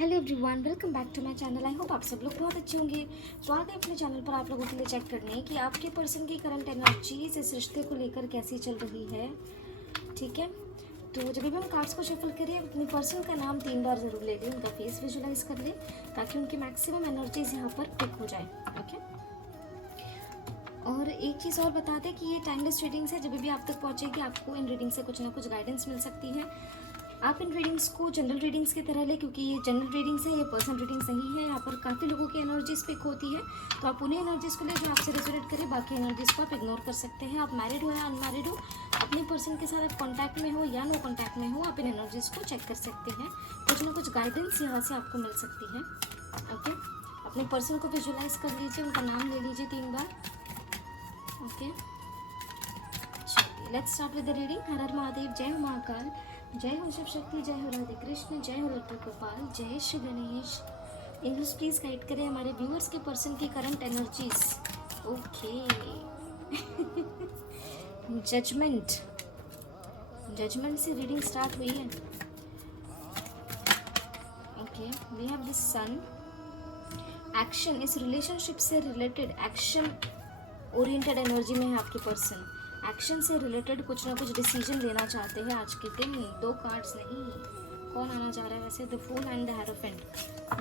Hello everyone, welcome back to my channel. I hope आप सब लोग बहुत अच्छे होंगे। तो आ गए अपने चैनल पर आप लोगों के लिए चेक करने कि आपके पर्सन की करंट एनर्जीज इस रिश्ते को लेकर कैसी चल रही है। ठीक है, तो जब भी हम कार्ड्स को शफल करें अपने पर्सन का नाम 3 बार ज़रूर ले लें, उनका फेस विजुलाइज कर लें ताकि उनकी मैक्सिमम एनर्जीज यहाँ पर पिक हो जाए। ओके, और एक चीज़ और बता दें कि ये टाइमलेस रीडिंग्स है, जब भी आप तक पहुँचेगी आपको इन रीडिंग से कुछ ना कुछ गाइडेंस मिल सकती है। आप इन रीडिंग्स को जनरल रीडिंग्स की तरह लें, क्योंकि ये जनरल रीडिंग्स है, ये पर्सनल रीडिंग्स नहीं है। यहाँ पर काफ़ी लोगों की एनर्जीज पिक होती है, तो आप उन्हीं एनर्जीज को ले जो आपसे रेजोनेट करें, बाकी एनर्जीज को आप इग्नोर कर सकते हैं। आप मैरिड हो या अनमैरिड हो, अपने पर्सन के साथ आप कॉन्टैक्ट में हो या नो कॉन्टैक्ट में हो, आप इन एनर्जीज को चेक कर सकते हैं। कुछ ना कुछ गाइडेंस यहाँ से आपको मिल सकती है। ओके, अपने पर्सन को विजुलाइज कर लीजिए, उनका नाम ले लीजिए 3 बार। ओके, चलिए let's start with the reading. हर हर महादेव, जय हो महाकाल, जय हो शिव शक्ति, जय हो राधे कृष्ण, जय हो लड्डू गोपाल, जय Shri Ganesh. Angels please guide करें हमारे व्यूअर्स के पर्सन की current energies. Okay, judgment, judgment से रीडिंग स्टार्ट हुई है। Okay, we have this sun. Action, इस रिलेशनशिप से रिलेटेड एक्शन ओरिएंटेड एनर्जी में है आपके पर्सन। एक्शन से रिलेटेड कुछ ना कुछ डिसीजन लेना चाहते हैं आज के दिन। 2 कार्ड्स नहीं, कौन आना चाह रहा है वैसे? The fool and the hierophant.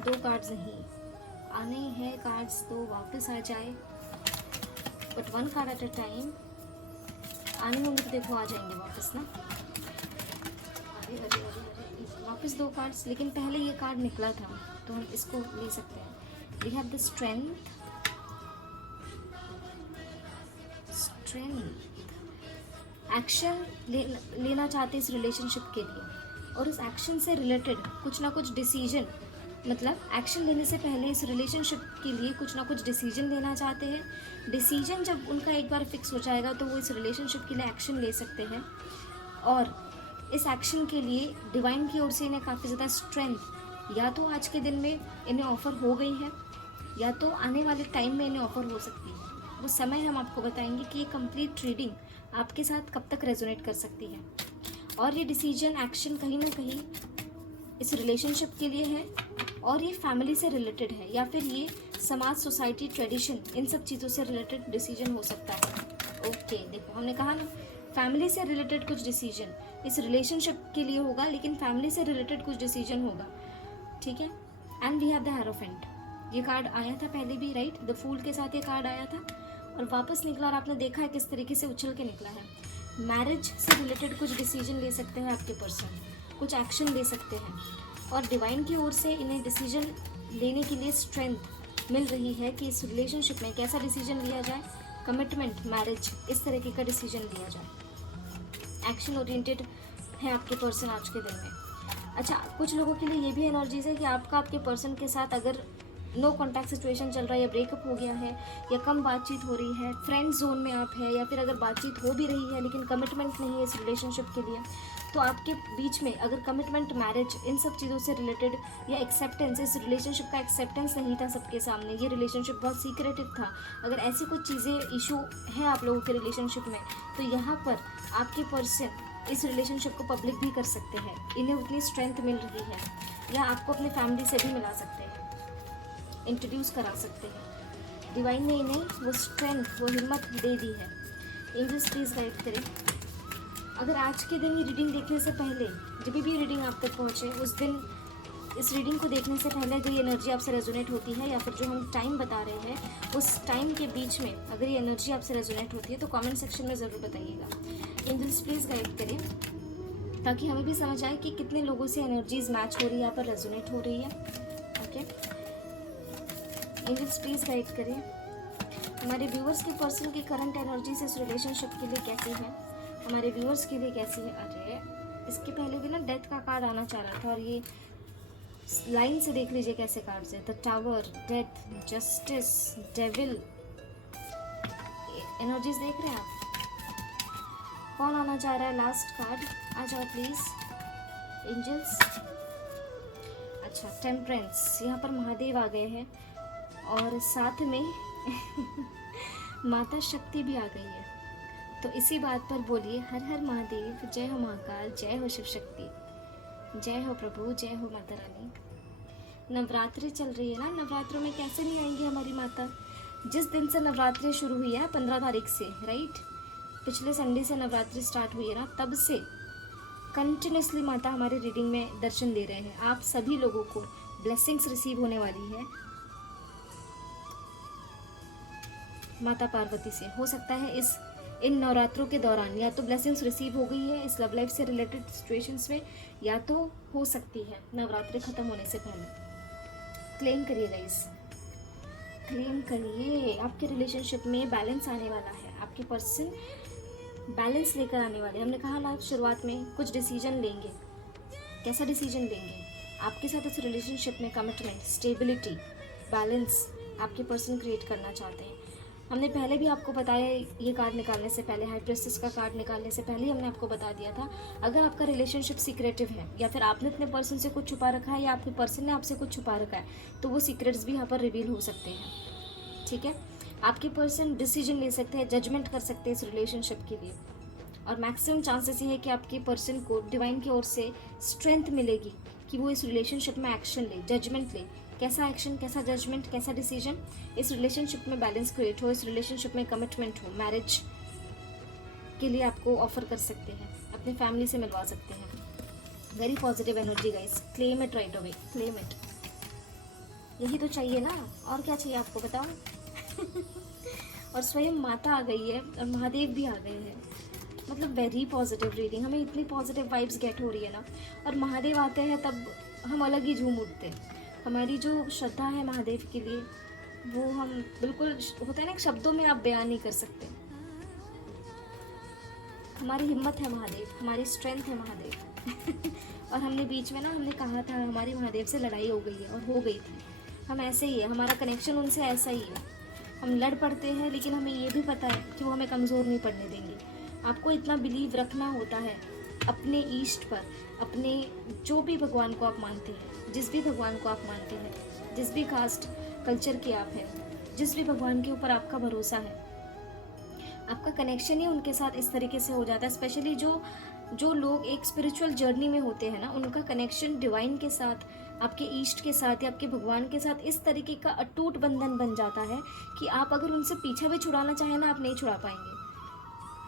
2 cards नहीं आने हैं, कार्ड्स तो वापस आ जाए, but 1 card at a time आने होंगे तो देखो आ जाएंगे वापस ना। अरे अरे अरे अरे, वापस 2 कार्ड्स, लेकिन पहले ये कार्ड निकला था तो हम इसको ले सकते हैं। We have the strength. Action लेना चाहते इस रिलेशनशिप के लिए, और उस एक्शन से रिलेटेड कुछ ना कुछ डिसीजन, मतलब एक्शन लेने से पहले इस रिलेशनशिप के लिए कुछ ना कुछ डिसीजन लेना चाहते हैं। डिसीजन जब उनका एक बार फिक्स हो जाएगा तो वो इस रिलेशनशिप के लिए एक्शन ले सकते हैं, और इस एक्शन के लिए डिवाइन की ओर से इन्हें काफ़ी ज़्यादा स्ट्रेंथ या तो आज के दिन में इन्हें ऑफ़र हो गई है या तो आने वाले टाइम में इन्हें ऑफ़र हो सकती है। वो समय हम आपको बताएंगे कि ये कंप्लीट रीडिंग आपके साथ कब तक रेजोनेट कर सकती है, और ये डिसीजन एक्शन कहीं ना कहीं इस रिलेशनशिप के लिए है, और ये फैमिली से रिलेटेड है, या फिर ये समाज, सोसाइटी, ट्रेडिशन, इन सब चीज़ों से रिलेटेड डिसीजन हो सकता है। ओके, देखो हमने कहा ना, फैमिली से रिलेटेड कुछ डिसीजन इस रिलेशनशिप के लिए होगा, लेकिन फैमिली से रिलेटेड कुछ डिसीजन होगा। ठीक है, and we have the hierophant. ये कार्ड आया था पहले भी, राइट? द फूल के साथ ये कार्ड आया था और वापस निकला, और आपने देखा है किस तरीके से उछल के निकला है। मैरिज से रिलेटेड कुछ डिसीजन ले सकते हैं आपके पर्सन, कुछ एक्शन ले सकते हैं, और डिवाइन की ओर से इन्हें डिसीजन लेने के लिए स्ट्रेंथ मिल रही है कि इस रिलेशनशिप में कैसा डिसीजन लिया जाए। कमिटमेंट, मैरिज, इस तरीके का डिसीजन लिया जाए। एक्शन ओरिएंटेड है आपके पर्सन आज के दिन में। अच्छा, कुछ लोगों के लिए ये भी एनर्जीज है कि आपका आपके पर्सन के साथ अगर नो कॉन्टैक्ट सिचुएशन चल रहा है, या ब्रेकअप हो गया है, या कम बातचीत हो रही है, फ्रेंड जोन में आप है, या फिर अगर बातचीत हो भी रही है लेकिन कमिटमेंट नहीं है इस रिलेशनशिप के लिए, तो आपके बीच में अगर कमिटमेंट, मैरिज, इन सब चीज़ों से रिलेटेड, या एक्सेप्टेंस, इस रिलेशनशिप का एक्सेप्टेंस नहीं था सबके सामने, ये रिलेशनशिप बहुत सीक्रेटिव था, अगर ऐसी कुछ चीज़ें इशू है आप लोगों के रिलेशनशिप में, तो यहाँ पर आपके पर्सन इस रिलेशनशिप को पब्लिक भी कर सकते हैं। इन्हें उतनी स्ट्रेंथ मिल रही है, या आपको अपनी फैमिली से भी मिला सकते हैं, इंट्रोड्यूस करा सकते हैं। डिवाइन ने इन्हें वो स्ट्रेंथ, वो हिम्मत दे दी है। एंजल्स प्लीज गाइड करें। अगर आज के दिन ये रीडिंग देखने से पहले, जब भी रीडिंग आप तक पहुँचे उस दिन, इस रीडिंग को देखने से पहले अगर ये एनर्जी आपसे रेजोनेट होती है, या फिर जो हम टाइम बता रहे हैं उस टाइम के बीच में अगर ये एनर्जी आपसे रेजोनेट होती है, तो कमेंट सेक्शन में ज़रूर बताइएगा। एंजल्स प्लीज गाइड करें ताकि हमें भी समझ आए कि कितने लोगों से एनर्जीज मैच हो रही है, यहाँ पर रेजोनेट हो रही है। ओके, एंजल्स प्लीज गाइड करें हमारे व्यूअर्स के पर्सन की करंट एनर्जी से इस रिलेशनशिप के लिए कैसी है, हमारे व्यूअर्स के लिए कैसी है। अरे इसके पहले भी ना डेथ का कार्ड आना चाह रहा था, और ये लाइन से देख लीजिए कैसे कार्ड्स है। The tower, death, justice, devil, energies देख रहे हैं आप। कौन आना चाह रहा है? लास्ट कार्ड आ जाओ प्लीज एंजल्स। अच्छा, टेम्परेंस, यहाँ पर महादेव आ गए हैं, और साथ में माता शक्ति भी आ गई है। तो इसी बात पर बोलिए हर हर महादेव, जय हो महाकाल, जय हो शिव शक्ति, जय हो प्रभु, जय हो माता रानी। नवरात्रि चल रही है ना, नवरात्रों में कैसे नहीं आएंगी हमारी माता। जिस दिन से नवरात्रि शुरू हुई है 15 तारीख से, राइट, पिछले संडे से नवरात्रि स्टार्ट हुई है ना, तब से कंटिन्यूसली माता हमारे रीडिंग में दर्शन दे रहे हैं। आप सभी लोगों को ब्लेसिंग्स रिसीव होने वाली है माता पार्वती से। हो सकता है इन नवरात्रों के दौरान या तो ब्लेसिंग्स रिसीव हो गई है इस लव लाइफ से रिलेटेड सिचुएशंस में, या तो हो सकती है नवरात्रि खत्म होने से पहले। क्लेम करिए गाइस, क्लेम करिए। आपके रिलेशनशिप में बैलेंस आने वाला है, आपके पर्सन बैलेंस लेकर आने वाले। हमने कहा ना शुरुआत में, कुछ डिसीजन लेंगे। कैसा डिसीजन लेंगे? आपके साथ इस रिलेशनशिप में कमिटमेंट, स्टेबिलिटी, बैलेंस आपके पर्सन क्रिएट करना चाहते हैं। हमने पहले भी आपको बताया, ये कार्ड निकालने से पहले, हाई प्रिस्टेस का कार्ड निकालने से पहले ही हमने आपको बता दिया था, अगर आपका रिलेशनशिप सीक्रेटिव है या फिर आपने अपने पर्सन से कुछ छुपा रखा है या आपके पर्सन ने आपसे कुछ छुपा रखा है, तो वो सीक्रेट्स भी यहाँ पर रिवील हो सकते हैं। ठीक है, आपके पर्सन डिसीजन ले सकते हैं, जजमेंट कर सकते हैं इस रिलेशनशिप के लिए, और मैक्सिमम चांसेस ये है कि आपके पर्सन को डिवाइन की ओर से स्ट्रेंथ मिलेगी कि वो इस रिलेशनशिप में एक्शन ले, जजमेंट ले। कैसा एक्शन, कैसा जजमेंट, कैसा डिसीजन? इस रिलेशनशिप में बैलेंस क्रिएट हो, इस रिलेशनशिप में कमिटमेंट हो, मैरिज के लिए आपको ऑफर कर सकते हैं, अपनी फैमिली से मिलवा सकते हैं। Very positive energy guys, claim it right away, claim it. यही तो चाहिए ना, और क्या चाहिए आपको, बताओ। और स्वयं माता आ गई है और महादेव भी आ गए हैं। मतलब वेरी पॉजिटिव रीडिंग, हमें इतनी पॉजिटिव वाइब्स गेट हो रही है ना, और महादेव आते हैं तब हम अलग ही झूम उठते हैं। हमारी जो श्रद्धा है महादेव के लिए, वो हम बिल्कुल, होता है ना, शब्दों में आप बयान नहीं कर सकते। हमारी हिम्मत है महादेव, हमारी स्ट्रेंथ है महादेव। और हमने बीच में ना, हमने कहा था हमारी महादेव से लड़ाई हो गई है, और हो गई थी। हम ऐसे ही है, हमारा कनेक्शन उनसे ऐसा ही है। हम लड़ पड़ते हैं, लेकिन हमें ये भी पता है कि वो हमें कमज़ोर नहीं पड़ने देंगे। आपको इतना बिलीव रखना होता है अपने ईष्ट पर, अपने जो भी भगवान को आप मानते हैं, जिस भी भगवान को आप मानते हैं, जिस भी कास्ट कल्चर के आप हैं, जिस भी भगवान के ऊपर आपका भरोसा है, आपका कनेक्शन ही उनके साथ इस तरीके से हो जाता है। स्पेशली जो लोग एक स्पिरिचुअल जर्नी में होते हैं ना, उनका कनेक्शन डिवाइन के साथ, आपके ईष्ट के साथ या आपके भगवान के साथ इस तरीके का अटूट बंधन बन जाता है कि आप अगर उनसे पीछा भी छुड़ाना चाहें ना, आप नहीं छुड़ा पाएंगे।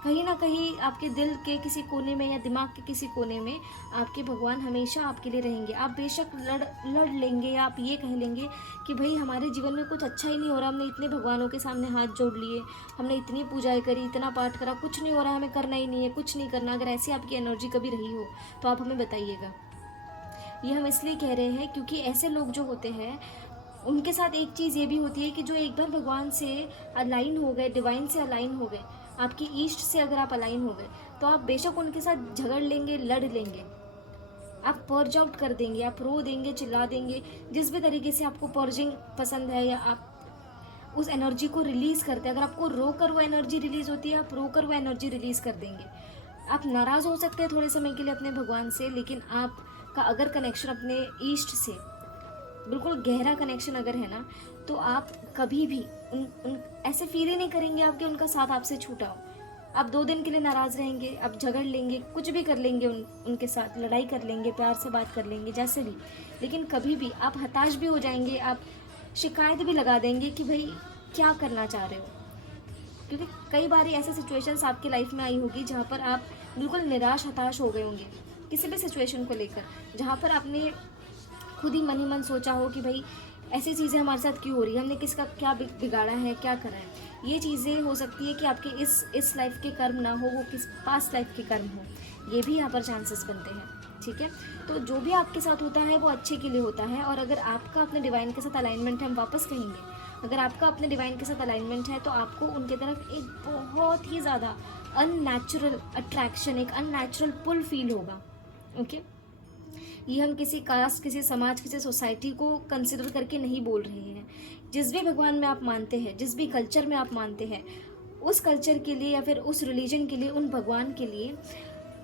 कहीं ना कहीं आपके दिल के किसी कोने में या दिमाग के किसी कोने में आपके भगवान हमेशा आपके लिए रहेंगे। आप बेशक लड़ लेंगे, या आप ये कह लेंगे कि भाई हमारे जीवन में कुछ अच्छा ही नहीं हो रहा, हमने इतने भगवानों के सामने हाथ जोड़ लिए, हमने इतनी पूजाएं करी, इतना पाठ करा, कुछ नहीं हो रहा, हमें करना ही नहीं है, कुछ नहीं करना। अगर ऐसी आपकी एनर्जी कभी रही हो तो आप हमें बताइएगा। ये हम इसलिए कह रहे हैं क्योंकि ऐसे लोग जो होते हैं, उनके साथ एक चीज़ ये भी होती है कि जो एक बार भगवान से अलाइन हो गए, डिवाइन से अलाइन हो गए, आपकी ईष्ट से अगर आप अलाइन हो गए, तो आप बेशक उनके साथ झगड़ लेंगे, लड़ लेंगे, आप पर्ज आउट कर देंगे, आप रो देंगे, चिल्ला देंगे, जिस भी तरीके से आपको पर्जिंग पसंद है, या आप उस एनर्जी को रिलीज़ करते हैं। अगर आपको रो कर वो एनर्जी रिलीज़ होती है, आप रो कर वो एनर्जी रिलीज़ कर देंगे। आप नाराज़ हो सकते हैं थोड़े समय के लिए अपने भगवान से, लेकिन आपका अगर कनेक्शन अपने ईष्ट से बिल्कुल गहरा कनेक्शन अगर है ना, तो आप कभी भी उन ऐसे फील ही नहीं करेंगे आपके उनका साथ आपसे छूटा हो। आप 2 दिन के लिए नाराज़ रहेंगे, आप झगड़ लेंगे, कुछ भी कर लेंगे, उनके साथ लड़ाई कर लेंगे, प्यार से बात कर लेंगे, जैसे भी, लेकिन कभी भी आप हताश भी हो जाएंगे, आप शिकायत भी लगा देंगे कि भाई क्या करना चाह रहे हो। क्योंकि कई बार ऐसे सिचुएशंस आपकी लाइफ में आई होगी जहाँ पर आप बिल्कुल निराश हताश हो गए होंगे किसी भी सिचुएशन को लेकर, जहाँ पर आपने खुद ही मन ही मन सोचा हो कि भाई ऐसी चीज़ें हमारे साथ क्यों हो रही है, हमने किसका क्या बिगाड़ा है, क्या करा है। ये चीज़ें हो सकती है कि आपके इस लाइफ के कर्म ना हो, वो किस पास्ट लाइफ के कर्म हो, ये भी यहाँ पर चांसेस बनते हैं। ठीक है, तो जो भी आपके साथ होता है वो अच्छे के लिए होता है। और अगर आपका अपने डिवाइन के साथ अलाइनमेंट है, हम वापस कहेंगे, अगर आपका अपने डिवाइन के साथ अलाइनमेंट है, तो आपको उनके तरफ एक बहुत ही ज़्यादा अननेचुरल अट्रैक्शन, एक अननेचुरल पुल फील होगा। ओके, ये हम किसी कास्ट, किसी समाज, किसी सोसाइटी को कंसिडर करके नहीं बोल रहे हैं। जिस भी भगवान में आप मानते हैं, जिस भी कल्चर में आप मानते हैं, उस कल्चर के लिए या फिर उस रिलीजन के लिए, उन भगवान के लिए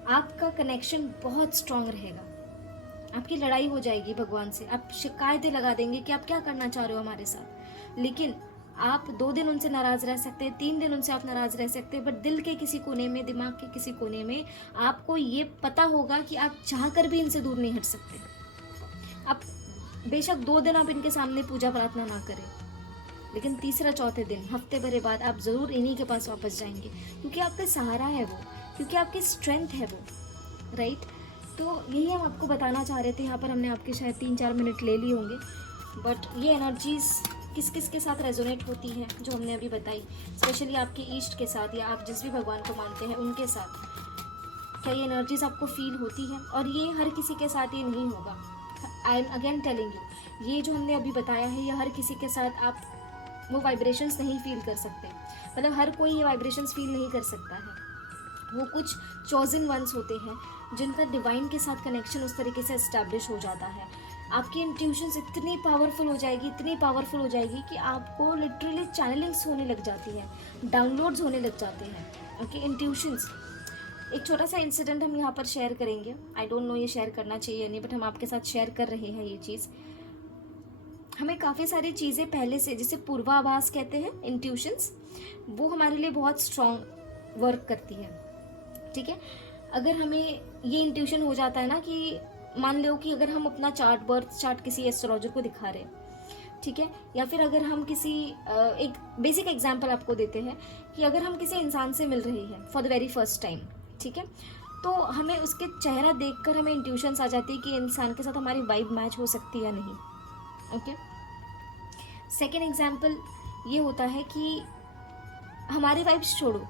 आपका कनेक्शन बहुत स्ट्रांग रहेगा। आपकी लड़ाई हो जाएगी भगवान से, आप शिकायतें लगा देंगे कि आप क्या करना चाह रहे हो हमारे साथ, लेकिन आप 2 दिन उनसे नाराज़ रह सकते हैं, 3 दिन उनसे आप नाराज़ रह सकते हैं, बट दिल के किसी कोने में, दिमाग के किसी कोने में आपको ये पता होगा कि आप चाह कर भी इनसे दूर नहीं हट सकते। आप बेशक 2 दिन आप इनके सामने पूजा प्रार्थना ना करें, लेकिन तीसरा चौथे दिन हफ्ते भरे बाद आप ज़रूर इन्हीं के पास वापस जाएंगे, क्योंकि आपका सहारा है वो, क्योंकि आपकी स्ट्रेंथ है वो, राइट। तो यही हम आपको बताना चाह रहे थे। यहाँ पर हमने आपके शायद 3-4 मिनट ले लिए होंगे, बट ये एनर्जीज़ किस किस के साथ रेजोनेट होती है जो हमने अभी बताई, स्पेशली आपके ईष्ट के साथ या आप जिस भी भगवान को मानते हैं उनके साथ, क्या ये एनर्जीज आपको फील होती है? और ये हर किसी के साथ ये नहीं होगा। I am again telling you, ये जो हमने अभी बताया है ये हर किसी के साथ आप वो वाइब्रेशंस नहीं फील कर सकते, मतलब हर कोई ये वाइब्रेशंस फील नहीं कर सकता है। वो कुछ चॉजन वंस होते हैं जिनका डिवाइन के साथ कनेक्शन उस तरीके से इस्टेब्लिश हो जाता है। आपकी इंट्यूशंस इतनी पावरफुल हो जाएगी, इतनी पावरफुल हो जाएगी कि आपको लिटरली चैनलिंग्स होने लग जाती हैं, डाउनलोड्स होने लग जाते हैं। Okay, intuitions. एक छोटा सा इंसिडेंट हम यहाँ पर शेयर करेंगे। आई डोंट नो ये शेयर करना चाहिए या नहीं, बट हम आपके साथ शेयर कर रहे हैं ये चीज़। हमें काफ़ी सारी चीज़ें पहले से, जिसे पूर्वाभास कहते हैं, इंट्यूशंस, वो हमारे लिए बहुत स्ट्रॉन्ग वर्क करती है। ठीक है, अगर हमें ये इंट्यूशन हो जाता है ना कि मान लो कि अगर हम अपना चार्ट, बर्थ चार्ट किसी एस्ट्रोलॉजर को दिखा रहे हैं, ठीक है, या फिर अगर हम किसी एक बेसिक एग्जांपल आपको देते हैं कि अगर हम किसी इंसान से मिल रहे हैं for the very first time, ठीक है, तो हमें उसके चेहरा देखकर हमें इंट्यूशंस आ जाती है कि इंसान के साथ हमारी वाइब मैच हो सकती है या नहीं। ओके, सेकेंड एग्जाम्पल ये होता है कि हमारी वाइब्स छोड़ो,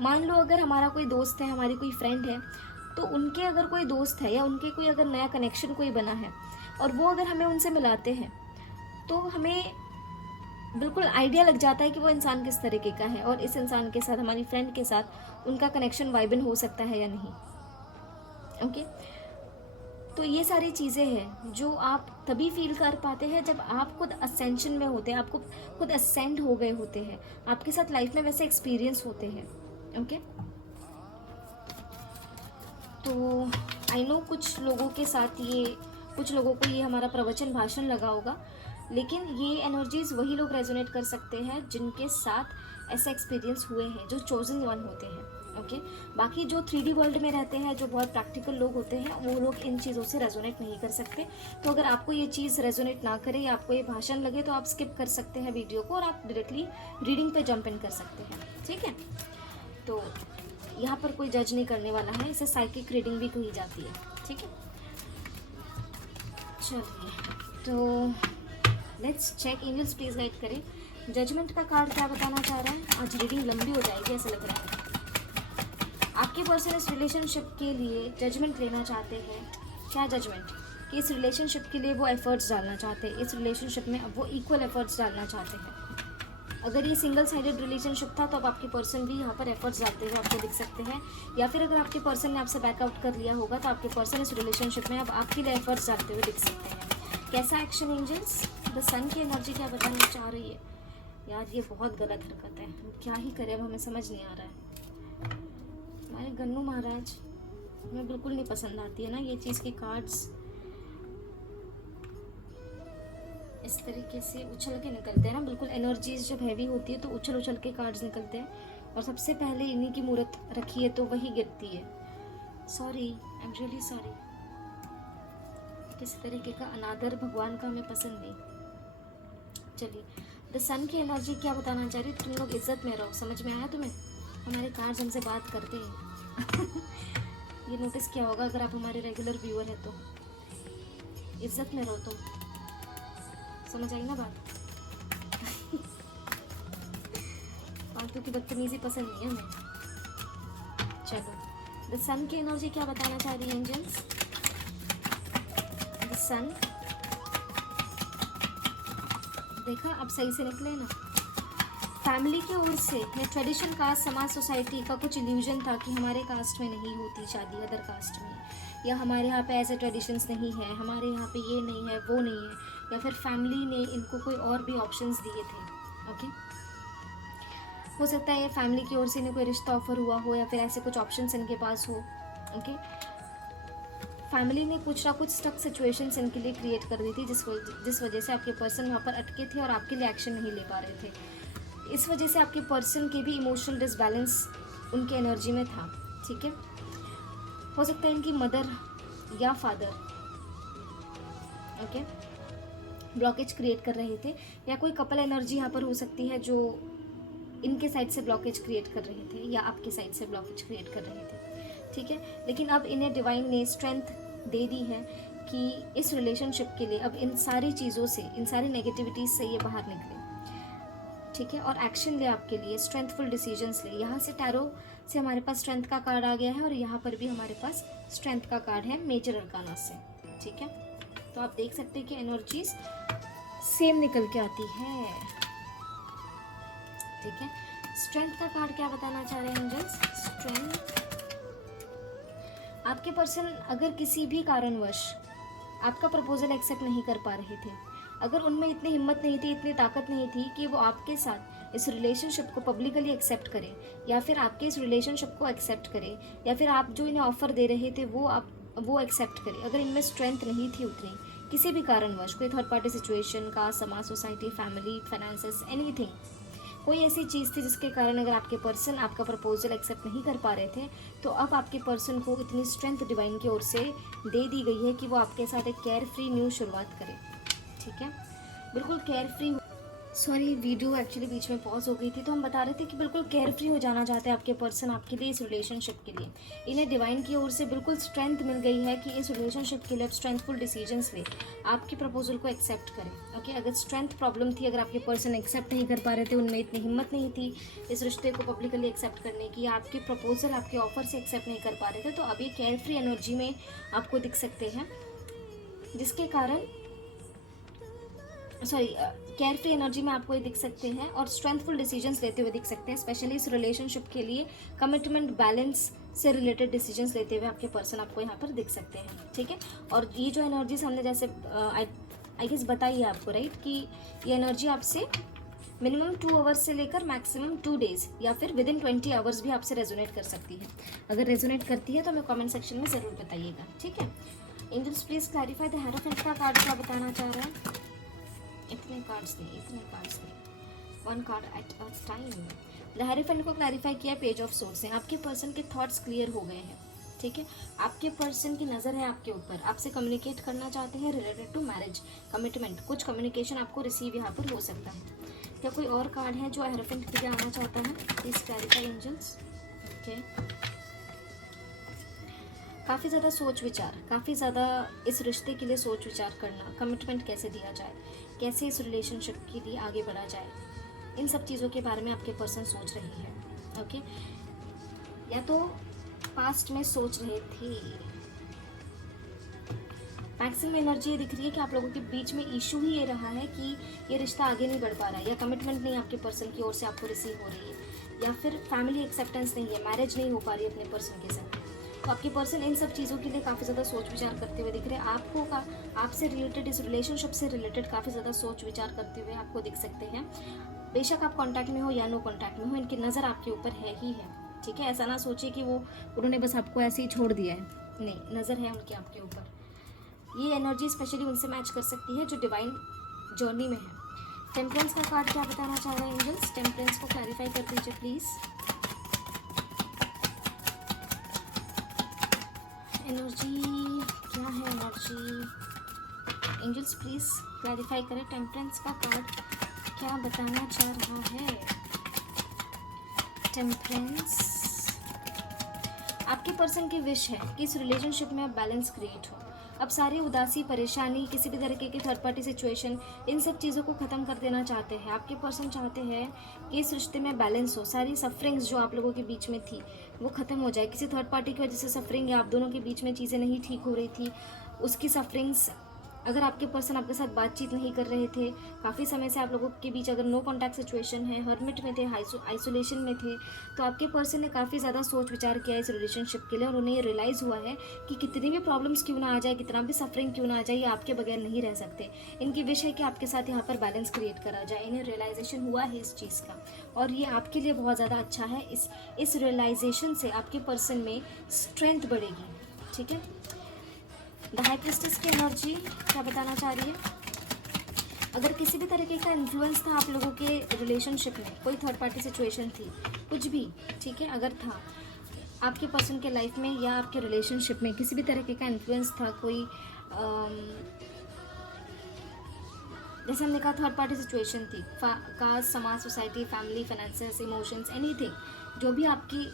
मान लो अगर हमारा कोई दोस्त है, हमारी कोई फ्रेंड है, तो उनके अगर कोई दोस्त है या उनके कोई अगर नया कनेक्शन कोई बना है और वो अगर हमें उनसे मिलाते हैं, तो हमें बिल्कुल आइडिया लग जाता है कि वो इंसान किस तरीके का है और इस इंसान के साथ, हमारी फ्रेंड के साथ उनका कनेक्शन वाइबन हो सकता है या नहीं। ओके, तो ये सारी चीज़ें हैं जो आप तभी फील कर पाते हैं जब आप खुद असेंशन में होते हैं, आपको खुद असेंड हो गए होते हैं, आपके साथ लाइफ में वैसे एक्सपीरियंस होते हैं। ओके, तो आई नो कुछ लोगों के साथ ये, कुछ लोगों को ये हमारा प्रवचन भाषण लगा होगा, लेकिन ये एनर्जीज़ वही लोग रेजोनेट कर सकते हैं जिनके साथ ऐसा एक्सपीरियंस हुए हैं, जो चोजन वन होते हैं। ओके, बाकी जो 3D वर्ल्ड में रहते हैं, जो बहुत प्रैक्टिकल लोग होते हैं, वो लोग इन चीज़ों से रेजोनेट नहीं कर सकते। तो अगर आपको ये चीज़ रेजोनेट ना करे या आपको ये भाषण लगे तो आप स्किप कर सकते हैं वीडियो को और आप डायरेक्टली रीडिंग पे जंप इन कर सकते हैं। ठीक है, तो यहाँ पर कोई जज नहीं करने वाला है, इसे साइकिक रीडिंग भी कही जाती है। ठीक है, चलिए तो let's check. Angels please guide करें, जजमेंट का कार्ड क्या बताना चाह रहा है। आज रीडिंग लंबी हो जाएगी ऐसा लग रहा है। आपके पर्सन इस रिलेशनशिप के लिए जजमेंट लेना चाहते हैं। क्या जजमेंट? कि इस रिलेशनशिप के लिए वो एफर्ट्स डालना चाहते हैं, इस रिलेशनशिप में अब वो इक्वल एफर्ट्स डालना चाहते हैं। अगर ये सिंगल साइडेड रिलेशनशिप था तो अब आपके पर्सन भी यहाँ पर एफर्ट्स डालते हुए आपको दिख सकते हैं, या फिर अगर आपके पर्सन ने आपसे बैकआउट कर लिया होगा तो आपके पर्सन इस रिलेशनशिप में अब आपके लिए एफर्ट्स डालते हुए दिख सकते हैं। कैसा एक्शन एंजल्स? द सन की एनर्जी क्या बताना चाह रही है? यार ये बहुत गलत हरकत है, क्या ही करें अब, हमें समझ नहीं आ रहा है। हमारे गन्नू महाराज, हमें बिल्कुल नहीं पसंद आती है ना ये चीज़ की कार्ड्स इस तरीके से उछल के निकलते हैं ना, बिल्कुल एनर्जीज जब हैवी होती है तो उछल उछल के कार्ड्स निकलते हैं और सबसे पहले इन्हीं की मूर्त रखी है तो वही गिरती है। Sorry, I am really sorry. किसी तरीके का अनादर भगवान का हमें पसंद नहीं। चलिए, द सन की एनर्जी क्या बताना चाह रही? तुम लोग इज्जत में रहो। समझ में आया तुम्हें? हमारे कार्ड्स हमसे बात करते हैं। ये नोटिस किया होगा अगर आप हमारे रेगुलर व्यूअर हैं तो। इज्जत में रहो तुम, समझ आई ना बात? फालतू की बदतमीजी पसंद नहीं है हमें। चलो, द सन की एनर्जी क्या बताना चाह रही है एंजल्स? द सन, देखा अब सही से निकले ना। फैमिली की ओर से या ट्रेडिशन कास्ट, समाज, सोसाइटी का कुछ इल्यूजन था कि हमारे कास्ट में नहीं होती शादी अदर कास्ट में, या हमारे यहाँ पे ऐसे ट्रेडिशंस नहीं है, हमारे यहाँ पे ये नहीं है, वो नहीं है, या फिर फैमिली ने इनको कोई और भी ऑप्शंस दिए थे। ओके, हो सकता है फैमिली की ओर से इन्हें कोई रिश्ता ऑफर हुआ हो या फिर ऐसे कुछ ऑप्शंस इनके पास हो। ओके, फैमिली ने कुछ ना कुछ स्टक सिचुएशंस इनके लिए क्रिएट कर दी थी जिस वजह से आपके पर्सन वहाँ पर अटके थे और आपके लिए एक्शन नहीं ले पा रहे थे। इस वजह से आपके पर्सन के भी इमोशनल डिसबैलेंस उनके एनर्जी में था। ठीक है, हो सकता है इनकी मदर या फादर, ओके, ब्लॉकेज क्रिएट कर रहे थे, या कोई कपल एनर्जी यहाँ पर हो सकती है जो इनके साइड से ब्लॉकेज क्रिएट कर रहे थे या आपके साइड से ब्लॉकेज क्रिएट कर रहे थे, ठीक है। लेकिन अब इन्हें डिवाइन ने स्ट्रेंथ दे दी है कि इस रिलेशनशिप के लिए अब इन सारी चीज़ों से, इन सारी नेगेटिविटीज़ से ये बाहर निकले, ठीक है, और एक्शन ले आपके लिए, स्ट्रेंथफुल डिसीजंस ले। यहाँ से टैरो से हमारे पास स्ट्रेंथ का कार्ड आ गया है और यहाँ पर भी हमारे पास स्ट्रेंथ का कार्ड है मेजर अरकाना से, ठीक है। तो आप देख सकते हैं कि एनर्जीज सेम निकल के आती है, ठीक है। स्ट्रेंथ का कार्ड क्या बताना चाह रहे हैं एंजल्स? स्ट्रेंथ, आपके पर्सन अगर किसी भी कारणवश आपका प्रपोजल एक्सेप्ट नहीं कर पा रहे थे, अगर उनमें इतनी हिम्मत नहीं थी, इतनी ताकत नहीं थी कि वो आपके साथ इस रिलेशनशिप को पब्लिकली एक्सेप्ट करें, या फिर आपके इस रिलेशनशिप को एक्सेप्ट करें, या फिर आप जो इन्हें ऑफर दे रहे थे वो एक्सेप्ट करें, अगर इनमें स्ट्रेंथ नहीं थी उतनी, किसी भी कारणवश, कोई थर्ड पार्टी सिचुएशन का, समाज, सोसाइटी, फैमिली, फाइनेंसेस, एनीथिंग, कोई ऐसी चीज़ थी जिसके कारण अगर आपके पर्सन आपका प्रपोजल एक्सेप्ट नहीं कर पा रहे थे, तो अब आपके पर्सन को इतनी स्ट्रेंथ डिवाइन की ओर से दे दी गई है कि वो आपके साथ एक केयर फ्री न्यू शुरुआत करे, ठीक है, बिल्कुल care free. Sorry, video actually बीच में पॉज हो गई थी, तो हम बता रहे थे कि बिल्कुल केयर फ्री हो जाना चाहते हैं आपके पर्सन आपके लिए, इस रिलेशनशिप के लिए। इन्हें डिवाइन की ओर से बिल्कुल स्ट्रेंथ मिल गई है कि इस रिलेशनशिप के लिए अब स्ट्रेंथफुल डिसीजंस ले, आपके प्रपोजल को एक्सेप्ट करें, ओके। अगर स्ट्रेंथ प्रॉब्लम थी, अगर आपके पर्सन एक्सेप्ट नहीं कर पा रहे थे, उनमें इतनी हिम्मत नहीं थी इस रिश्ते को पब्लिकली एक्सेप्ट करने की, आपके प्रपोजल आपके ऑफर से एक्सेप्ट नहीं कर पा रहे थे, तो अब ये केयर फ्री एनर्जी में आपको दिख सकते हैं, जिसके कारण केयर फ्री एनर्जी में आपको ये दिख सकते हैं और स्ट्रेंथफुल डिसीजंस लेते हुए दिख सकते हैं, स्पेशली इस रिलेशनशिप के लिए कमिटमेंट बैलेंस से रिलेटेड डिसीजंस लेते हुए आपके पर्सन आपको यहाँ पर दिख सकते हैं, ठीक है। और ये जो एनर्जीज हमने जैसे आई गेस बताई है आपको, राइट, कि ये एनर्जी आपसे मिनिमम 2 आवर्स से लेकर मैक्सिमम 2 डेज या फिर विद इन 20 आवर्स भी आपसे रेजोनेट कर सकती है। अगर रेजोनेट करती है तो हमें कमेंट सेक्शन में ज़रूर बताइएगा, ठीक है। Angels please clarify the hierophant का कार्ड क्या बताना चाह रहा है? इतने कार्ड्स नहीं, 1 card at a time. The hierophant को क्लैरिफाई किया पेज ऑफ सोर्स है, आपके पर्सन के थॉट्स क्लियर हो गए हैं, ठीक है। आपके पर्सन की नज़र है आपके ऊपर, आपसे कम्युनिकेट करना चाहते हैं रिलेटेड टू मैरिज, कमिटमेंट, कुछ कम्युनिकेशन आपको रिसीव यहाँ पर हो सकता है। क्या कोई और कार्ड है जो हेरोफेंट के लिए आना चाहता है? Please clarify angels, okay. काफ़ी ज़्यादा सोच विचार, काफ़ी ज़्यादा इस रिश्ते के लिए सोच विचार करना, कमिटमेंट कैसे दिया जाए, कैसे इस रिलेशनशिप के लिए आगे बढ़ा जाए, इन सब चीज़ों के बारे में आपके पर्सन सोच रही है, ओके। या तो पास्ट में सोच रहे थे। मैक्सिमम एनर्जी ये दिख रही है कि आप लोगों के बीच में इशू ही ये रहा है कि ये रिश्ता आगे नहीं बढ़ पा रहा है, या कमिटमेंट नहीं आपके पर्सन की ओर से आपको रिसीव हो रही है, या फिर फैमिली एक्सेप्टेंस नहीं है, मैरिज नहीं हो पा रही है अपने पर्सन के साथ। तो आपके पर्सन इन सब चीज़ों के लिए काफ़ी ज़्यादा सोच विचार करते हुए दिख रहे हैं। आपको आपसे रिलेटेड, इस रिलेशनशिप से रिलेटेड काफ़ी ज़्यादा सोच विचार करते हुए आपको दिख सकते हैं। बेशक आप कांटेक्ट में हो या नो कांटेक्ट में हो, इनकी नज़र आपके ऊपर है ही है, ठीक है। ऐसा ना सोचिए कि उन्होंने बस आपको ऐसे ही छोड़ दिया है, नहीं, नज़र है उनकी आपके ऊपर। ये एनर्जी स्पेशली उनसे मैच कर सकती है जो डिवाइन जर्नी में है। टेम्परेंस का कार्ड क्या बताना चाह रहे हैं एंजल्स? टेम्परेंस को क्लैरिफाई कर दीजिए प्लीज़। एनर्जी क्या है? एनर्जी एंजल्स प्लीज क्लैरिफाई करें, टेम्परेंस का कार्ड क्या बताना चाह रहा है? टेम्परेंस, आपके पर्सन की विश है कि इस रिलेशनशिप में अब बैलेंस क्रिएट हो। अब सारी उदासी, परेशानी, किसी भी तरीके की थर्ड पार्टी सिचुएशन, इन सब चीज़ों को ख़त्म कर देना चाहते हैं। आपके पर्सन चाहते हैं कि इस रिश्ते में बैलेंस हो, सारी सफरिंग्स जो आप लोगों के बीच में थी वो ख़त्म हो जाए। किसी थर्ड पार्टी की वजह से सफरिंग, या आप दोनों के बीच में चीज़ें नहीं ठीक हो रही थी, उसकी सफरिंग्स, अगर आपके पर्सन आपके साथ बातचीत नहीं कर रहे थे, काफ़ी समय से आप लोगों के बीच अगर नो कॉन्टैक्ट सिचुएशन है, हर्मिट में थे, आइसोलेशन में थे, तो आपके पर्सन ने काफ़ी ज़्यादा सोच विचार किया इस रिलेशनशिप के लिए, और उन्हें ये रियलाइज़ हुआ है कि कितनी भी प्रॉब्लम्स क्यों ना आ जाए, कितना भी सफरिंग क्यों ना आ जाए, ये आपके बगैर नहीं रह सकते। इनकी विश है कि आपके साथ यहाँ पर बैलेंस क्रिएट करा जाए। इन्हें रियलाइजेशन हुआ है इस चीज़ का, और ये आपके लिए बहुत ज़्यादा अच्छा है। इस रियलाइजेशन से आपके पर्सन में स्ट्रेंथ बढ़ेगी, ठीक है। द हाई प्रीस्टेस की एनर्जी क्या बताना चाह रही है? अगर किसी भी तरीके का इन्फ्लुएंस था आप लोगों के रिलेशनशिप में, कोई थर्ड पार्टी सिचुएशन थी, कुछ भी, ठीक है, अगर था आपके पर्सन के लाइफ में या आपके रिलेशनशिप में किसी भी तरीके का इन्फ्लुएंस था, कोई जैसे हमने कहा थर्ड पार्टी सिचुएशन थी, कास्ट, समाज, society, family, finances, emotions, anything, जो भी आपकी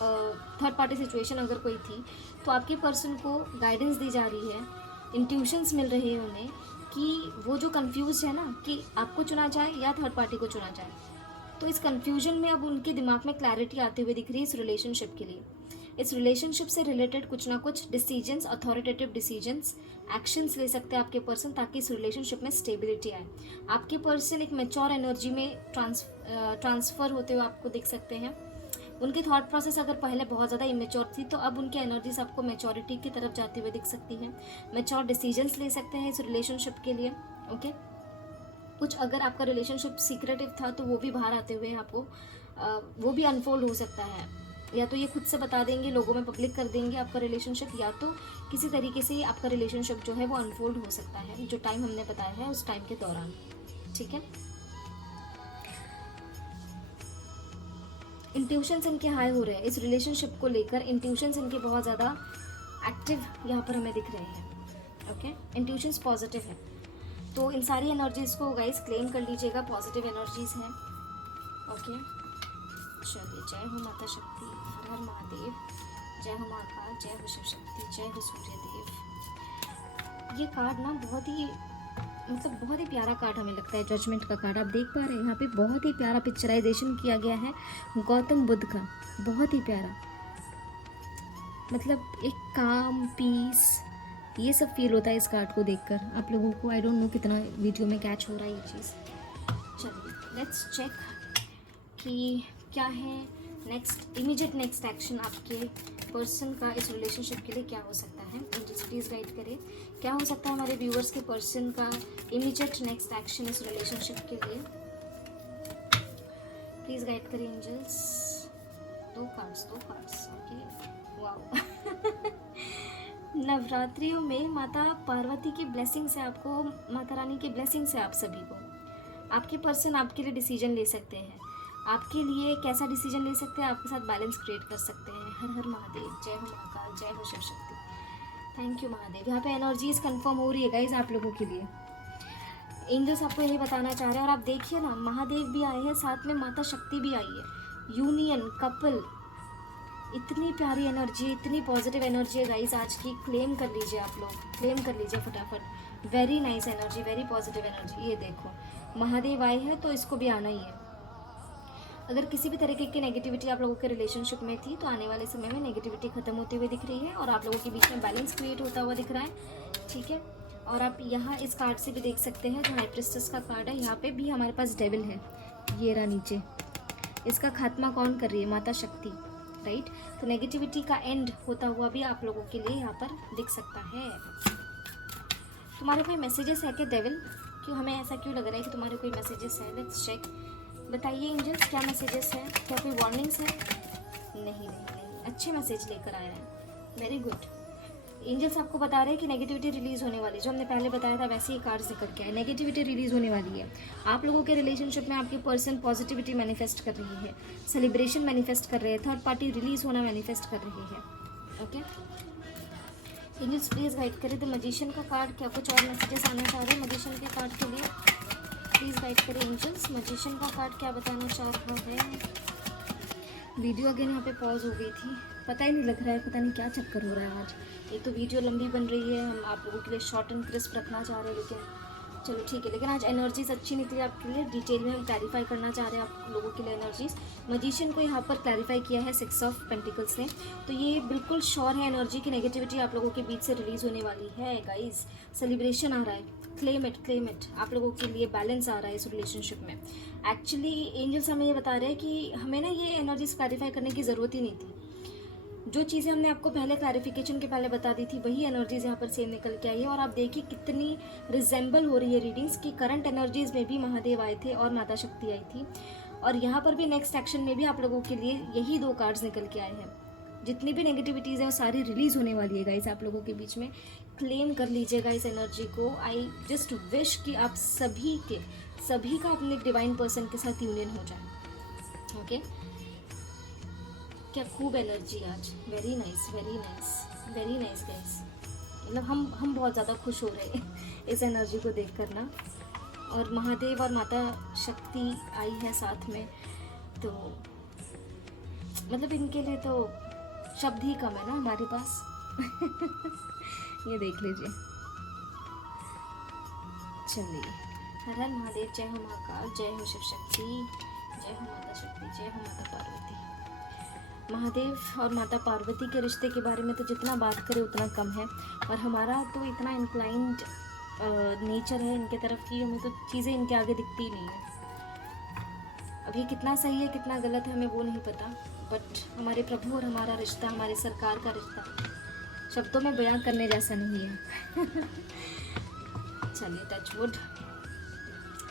थर्ड पार्टी सिचुएशन अगर कोई थी, तो आपके पर्सन को गाइडेंस दी जा रही है, इंट्यूशंस मिल रही है उन्हें कि वो जो कंफ्यूज है ना कि आपको चुना जाए या थर्ड पार्टी को चुना जाए, तो इस कंफ्यूजन में अब उनके दिमाग में क्लैरिटी आते हुए दिख रही है इस रिलेशनशिप के लिए। इस रिलेशनशिप से रिलेटेड कुछ ना कुछ डिसीजंस, अथॉरिटेटिव डिसीजंस, एक्शंस ले सकते हैं आपके पर्सन, ताकि इस रिलेशनशिप में स्टेबिलिटी आए। आपके पर्सन एक मैच्योर एनर्जी में ट्रांसफ़र होते हुए आपको दिख सकते हैं। उनकी थॉट प्रोसेस अगर पहले बहुत ज़्यादा इमेच्योर थी, तो अब उनकी एनर्जीज आपको मैच्योरिटी की तरफ जाती हुई दिख सकती है। मैच्योर डिसीजंस ले सकते हैं इस रिलेशनशिप के लिए। ओके, कुछ अगर आपका रिलेशनशिप सीक्रेटिव था तो वो भी बाहर आते हुए आपको वो भी अनफोल्ड हो सकता है। या तो ये खुद से बता देंगे, लोगों में पब्लिक कर देंगे आपका रिलेशनशिप, या तो किसी तरीके से आपका रिलेशनशिप जो है वो अनफोल्ड हो सकता है, जो टाइम हमने बताया है उस टाइम के दौरान। ठीक है, इंट्यूशंस इनके हाई हो रहे हैं इस रिलेशनशिप को लेकर। इंट्यूशंस इनके बहुत ज़्यादा एक्टिव यहाँ पर हमें दिख रहे हैं। ओके, इंट्यूशंस पॉजिटिव है, तो इन सारी एनर्जीज़ को गाइस क्लेम कर लीजिएगा, पॉजिटिव एनर्जीज़ हैं। ओके, चलिए, जय हो माता शक्ति, हर हर महादेव, जय हो महाकाल, जय हो शिव शक्ति, जय हो सूर्यदेव। ये कार्ड ना बहुत ही बहुत ही प्यारा कार्ड हमें लगता है, जजमेंट का कार्ड। आप देख पा रहे हैं यहाँ पे बहुत ही प्यारा पिक्चराइजेशन किया गया है गौतम बुद्ध का, बहुत ही प्यारा, मतलब एक काम, पीस, ये सब फील होता है इस कार्ड को देखकर। आप लोगों को आई डोंट नो कितना वीडियो में कैच हो रहा है ये चीज़। चलिए लेट्स चेक कि क्या है नेक्स्ट, इमीडिएट नेक्स्ट एक्शन आपके पर्सन का इस रिलेशनशिप के लिए क्या हो सकता है। एंजल्स प्लीज़ गाइड करें, क्या हो सकता है हमारे व्यूअर्स के पर्सन का इमीडिएट नेक्स्ट एक्शन इस रिलेशनशिप के लिए। प्लीज़ गाइड करें एंजल्स। दो कार्ड्स ओके, वाओ। नवरात्रियों में माता पार्वती की ब्लेसिंग से आपको, माता रानी की ब्लेसिंग से आप सभी को, आपके पर्सन आपके लिए डिसीजन ले सकते हैं। आपके लिए कैसा डिसीजन ले सकते हैं, आपके साथ बैलेंस क्रिएट कर सकते हैं। हर हर महादेव, जय हो महाकाल, जय हो शिव शक्ति। Thank you Mahadev. यहाँ पे एनर्जीज कंफर्म हो रही है गाइज आप लोगों के लिए। एंजल्स आपको यही बताना चाह रहे हैं। और आप देखिए ना, महादेव भी आए हैं, साथ में माता शक्ति भी आई है। यूनियन, कपल, इतनी प्यारी एनर्जी, इतनी पॉजिटिव एनर्जी है गाइज आज की। क्लेम कर लीजिए आप लोग, क्लेम कर लीजिए फटाफट। Very nice energy, very positive energy. ये देखो महादेव आए हैं तो इसको भी आना ही है। अगर किसी भी तरीके की नेगेटिविटी आप लोगों के रिलेशनशिप में थी, तो आने वाले समय में नेगेटिविटी खत्म होती हुई दिख रही है और आप लोगों के बीच में बैलेंस क्रिएट होता हुआ दिख रहा है। ठीक है, और आप यहाँ इस कार्ड से भी देख सकते हैं, जो हाई प्रिस्टेस का कार्ड है, यहाँ पे भी हमारे पास डेविल है, ये रहा नीचे। इसका खात्मा कौन कर रही है, माता शक्ति, राइट। तो नेगेटिविटी का एंड होता हुआ भी आप लोगों के लिए यहाँ पर दिख सकता है। तुम्हारे कोई मैसेजेस है क्या डेविल? क्यों हमें ऐसा क्यों लग रहा है कि तुम्हारे कोई मैसेजेस है? लेट्स चेक, बताइए एंजल्स क्या मैसेजेस हैं, क्या कोई वार्निंग्स है? नहीं, अच्छे मैसेज लेकर आए हैं, वेरी गुड। एंजल्स आपको बता रहे हैं कि नेगेटिविटी रिलीज होने वाली, जो हमने पहले बताया था वैसे ही कार्ड्स निकल के आए, नेगेटिविटी रिलीज होने वाली है। आप लोगों के रिलेशनशिप में आपके पर्सन पॉजिटिविटी मैनिफेस्ट कर रही है, सेलिब्रेशन मैनिफेस्ट कर रहे हैं, थर्ड पार्टी रिलीज होना मैनिफेस्ट कर रही है। ओके, एंजल्स प्लीज गाइड करें। द मैजिशियन का कार्ड, क्या कुछ और मैसेजेस आना चाह रहे हैं मैजिशियन के कार्ड के लिए? प्लीज़ गाइड करें एंजल्स। मैजिशियन का कार्ड क्या बताना चाह रहा है? वीडियो अगेन यहाँ पे पॉज हो गई थी, पता ही नहीं लग रहा है, पता नहीं क्या चक्कर हो रहा है आज। एक तो वीडियो लंबी बन रही है, हम आप लोगों के लिए शॉर्ट एंड क्रिस्प रखना चाह रहे हैं, लेकिन चलो ठीक है। लेकिन आज एनर्जीज अच्छी निकली आपके लिए, डिटेल में हम क्लैरिफाई करना चाह रहे हैं आप लोगों के लिए एनर्जीज। मैजिशियन को यहाँ पर क्लैरिफाई किया है 6 ऑफ पेंटिकल्स ने, तो ये बिल्कुल श्योर है एनर्जी की नेगेटिविटी आप लोगों के बीच से रिलीज होने वाली है गाइज। सेलिब्रेशन आ रहा है, क्लेम इट, आप लोगों के लिए बैलेंस आ रहा है इस रिलेशनशिप में। एक्चुअली एंजल्स हमें ये बता रहे हैं कि हमें ना ये एनर्जीज क्लैरिफाई करने की ज़रूरत ही नहीं थी। जो चीज़ें हमने आपको पहले क्लैरिफिकेशन के पहले बता दी थी, वही एनर्जीज यहाँ पर सेम निकल के आई है। और आप देखिए कितनी रिजेंबल हो रही है रीडिंग्स की। करंट एनर्जीज में भी महादेव आए थे और माता शक्ति आई थी, और यहाँ पर भी नेक्स्ट एक्शन में भी आप लोगों के लिए यही 2 कार्ड्स निकल के आए हैं। जितनी भी नेगेटिविटीज़ हैं वो सारी रिलीज होने वाली है गाइस आप लोगों के बीच में। क्लेम कर लीजिएगा इस एनर्जी को। आई जस्ट विश कि आप सभी का अपने डिवाइन पर्सन के साथ यूनियन हो जाए। ओके, क्या खूब एनर्जी आज, वेरी नाइस गाइस। मतलब हम बहुत ज़्यादा खुश हो रहे हैं इस एनर्जी को देख कर ना। और महादेव और माता शक्ति आई है साथ में, तो मतलब इनके लिए तो शब्द ही कम है ना हमारे पास। ये देख लीजिए। चलिए, हर हर महादेव, जय हो महाकाल, जय हो शिव शक्ति, जय हो माता शक्ति, जय हो माता पार्वती। महादेव और माता पार्वती के रिश्ते के बारे में तो जितना बात करें उतना कम है, और हमारा तो इतना इंक्लाइंड नेचर है इनके तरफ की, हमें तो चीज़ें इनके आगे दिखती ही नहीं है। अब ये कितना सही है कितना गलत है हमें वो नहीं पता, बट हमारे प्रभु और हमारा रिश्ता, हमारे सरकार का रिश्ता शब्दों में बयां करने जैसा नहीं है। चलिए, टच वुड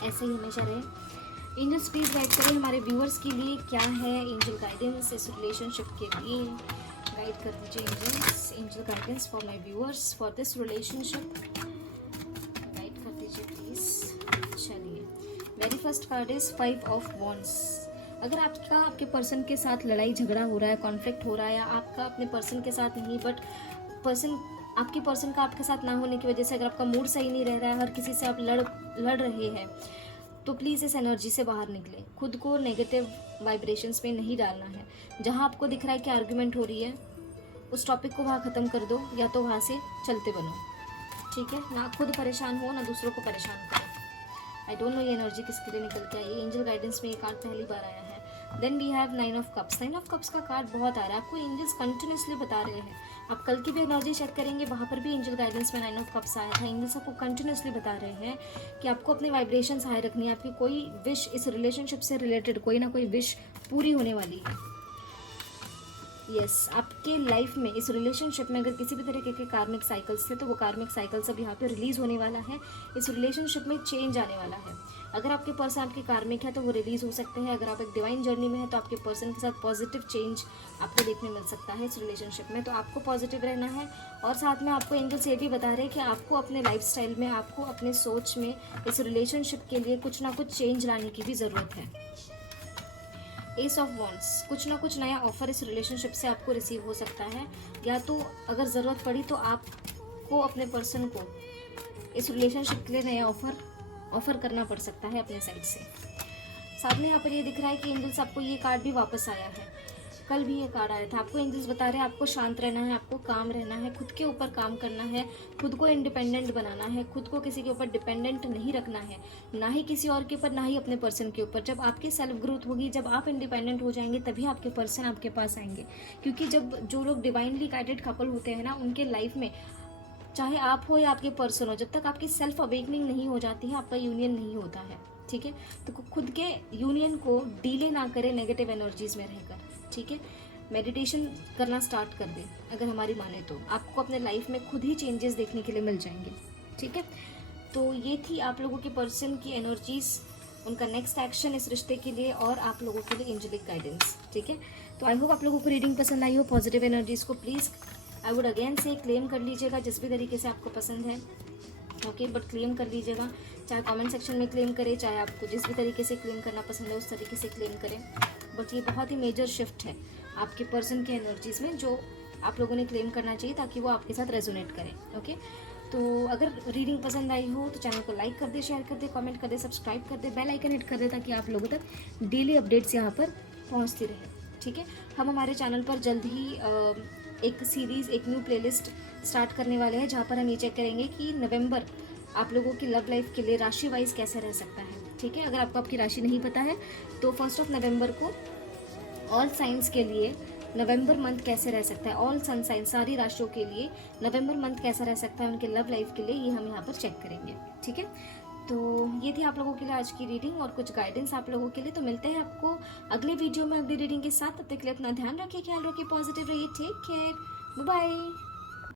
ऐसे ही हमेशा रहे। एंजल्स प्लीज गाइड करें हमारे व्यूअर्स के लिए, क्या है एंजल गाइडेंस इस रिलेशनशिप के लिए। गाइड कर दीजिए angels, angel guidance for my viewers for this relationship, guide कर दीजिए प्लीज। चलिए, very first card is 5 of wands. अगर आपके पर्सन के साथ लड़ाई झगड़ा हो रहा है, कॉन्फ्लिक्ट हो रहा है, या आपका अपने पर्सन के साथ नहीं बट आपके पर्सन का आपके साथ ना होने की वजह से अगर आपका मूड सही नहीं रह रहा है, हर किसी से आप लड़ रहे हैं, तो प्लीज़ इस एनर्जी से बाहर निकलें। खुद को नेगेटिव वाइब्रेशंस में नहीं डालना है। जहां आपको दिख रहा है कि आर्ग्यूमेंट हो रही है, उस टॉपिक को वहाँ ख़त्म कर दो, या तो वहाँ से चलते बनो, ठीक है। ना खुद परेशान हो ना दूसरों को परेशान करो। आई डोंट नो ये एनर्जी किसके लिए निकल के आई है। एंजल गाइडेंस में ये कार्ड पहली बार आया है। Then we have 9 of cups. 9 of cups का कार्ड बहुत आ रहा है, आपको एंजल्स कंटिन्यूसली बता रहे हैं। आप कल की भी एनर्जी चेक करेंगे, वहाँ पर भी एंजल गाइडेंस में 9 ऑफ कप्स आया था। एंजल्स आपको कंटिन्यूसली बता रहे हैं कि आपको अपनी वाइब्रेशंस हाई रखनी है। आपकी कोई विश इस रिलेशनशिप से रिलेटेड, कोई ना कोई विश पूरी होने वाली है। यस, आपके लाइफ में इस रिलेशनशिप में अगर किसी भी तरीके के कार्मिक साइकिल्स थे, तो वो कार्मिक साइकिल्स अब यहाँ पे रिलीज होने वाला है। इस रिलेशनशिप में चेंज आने वाला है। अगर आपके पर्सन आपके कार्मिक है तो वो रिलीज हो सकते हैं। अगर आप एक डिवाइन जर्नी में है तो आपके पर्सन के साथ पॉजिटिव चेंज आपको देखने मिल सकता है इस रिलेशनशिप में। तो आपको पॉजिटिव रहना है, और साथ में आपको एंजल्स ये भी बता रहे हैं कि आपको अपने लाइफस्टाइल में, आपको अपने सोच में इस रिलेशनशिप के लिए कुछ ना कुछ चेंज लाने की भी ज़रूरत है। एस ऑफ वॉन्ड्स, कुछ ना कुछ नया ऑफर इस रिलेशनशिप से आपको रिसीव हो सकता है, या तो अगर ज़रूरत पड़ी तो आपको अपने पर्सन को इस रिलेशनशिप के लिए नया ऑफर करना पड़ सकता है अपने साइड से। साथ में यहाँ पर ये दिख रहा है कि एंजल्स आपको ये कार्ड भी वापस आया है। कल भी ये कार्ड आया था। आपको एंजल्स बता रहे हैं आपको शांत रहना है, आपको काम रहना है, खुद के ऊपर काम करना है, खुद को इंडिपेंडेंट बनाना है, खुद को किसी के ऊपर डिपेंडेंट नहीं रखना है, ना ही किसी और के ऊपर, ना ही अपने पर्सन के ऊपर। जब आपकी सेल्फ ग्रोथ होगी, जब आप इंडिपेंडेंट हो जाएंगे, तभी आपके पर्सन आपके पास आएंगे। क्योंकि जब जो लोग डिवाइनली गाइडेड कपल होते हैं ना, उनके लाइफ में चाहे आप हो या आपके पर्सन हो, जब तक आपकी सेल्फ अवेकनिंग नहीं हो जाती है, आपका यूनियन नहीं होता है, ठीक है। तो खुद के यूनियन को डीले ना करें नेगेटिव एनर्जीज में रहकर, ठीक है। मेडिटेशन करना स्टार्ट कर दें, अगर हमारी माने तो आपको अपने लाइफ में खुद ही चेंजेस देखने के लिए मिल जाएंगे, ठीक है। तो ये थी आप लोगों के पर्सन की एनर्जीज, उनका नेक्स्ट एक्शन इस रिश्ते के लिए, और आप लोगों के लिए एंजेलिक गाइडेंस, ठीक है। तो आई होप आप लोगों को रीडिंग पसंद आई हो। पॉजिटिव एनर्जीज को प्लीज़ आई वुड अगेन से क्लेम कर लीजिएगा जिस भी तरीके से आपको पसंद है, ओके, बट क्लेम कर लीजिएगा। चाहे कमेंट सेक्शन में क्लेम करें, चाहे आपको जिस भी तरीके से क्लेम करना पसंद है उस तरीके से क्लेम करें। बट ये बहुत ही मेजर शिफ्ट है आपके पर्सन के एनर्जीज में, जो आप लोगों ने क्लेम करना चाहिए ताकि वो आपके साथ रेजोनेट करें, ओके। तो अगर रीडिंग पसंद आई हो तो चैनल को लाइक कर दे, शेयर कर दे, कमेंट कर दे, सब्सक्राइब कर दे, बेल आइकन हिट कर दे, ताकि आप लोगों तक डेली अपडेट्स यहाँ पर पहुँचती रहे, ठीक है। हम हमारे चैनल पर जल्द ही एक सीरीज़, एक न्यू प्लेलिस्ट स्टार्ट करने वाले हैं, जहाँ पर हम ये चेक करेंगे कि नवंबर आप लोगों की लव लाइफ के लिए राशि वाइज कैसे रह सकता है, ठीक है। अगर आपको आपकी राशि नहीं पता है तो 1 नवंबर को ऑल साइंस के लिए नवंबर मंथ कैसे रह सकता है, ऑल सन साइन सारी राशियों के लिए नवंबर मंथ कैसा रह सकता है उनके लव लाइफ के लिए, ये हम यहाँ पर चेक करेंगे, ठीक है। तो ये थी आप लोगों के लिए आज की रीडिंग और कुछ गाइडेंस आप लोगों के लिए। तो मिलते हैं आपको अगले वीडियो में अगली रीडिंग के साथ। तब तक के लिए अपना ध्यान रखिए, ख्याल रखिए, पॉजिटिव रहिए, टेक केयर, बाय बाय।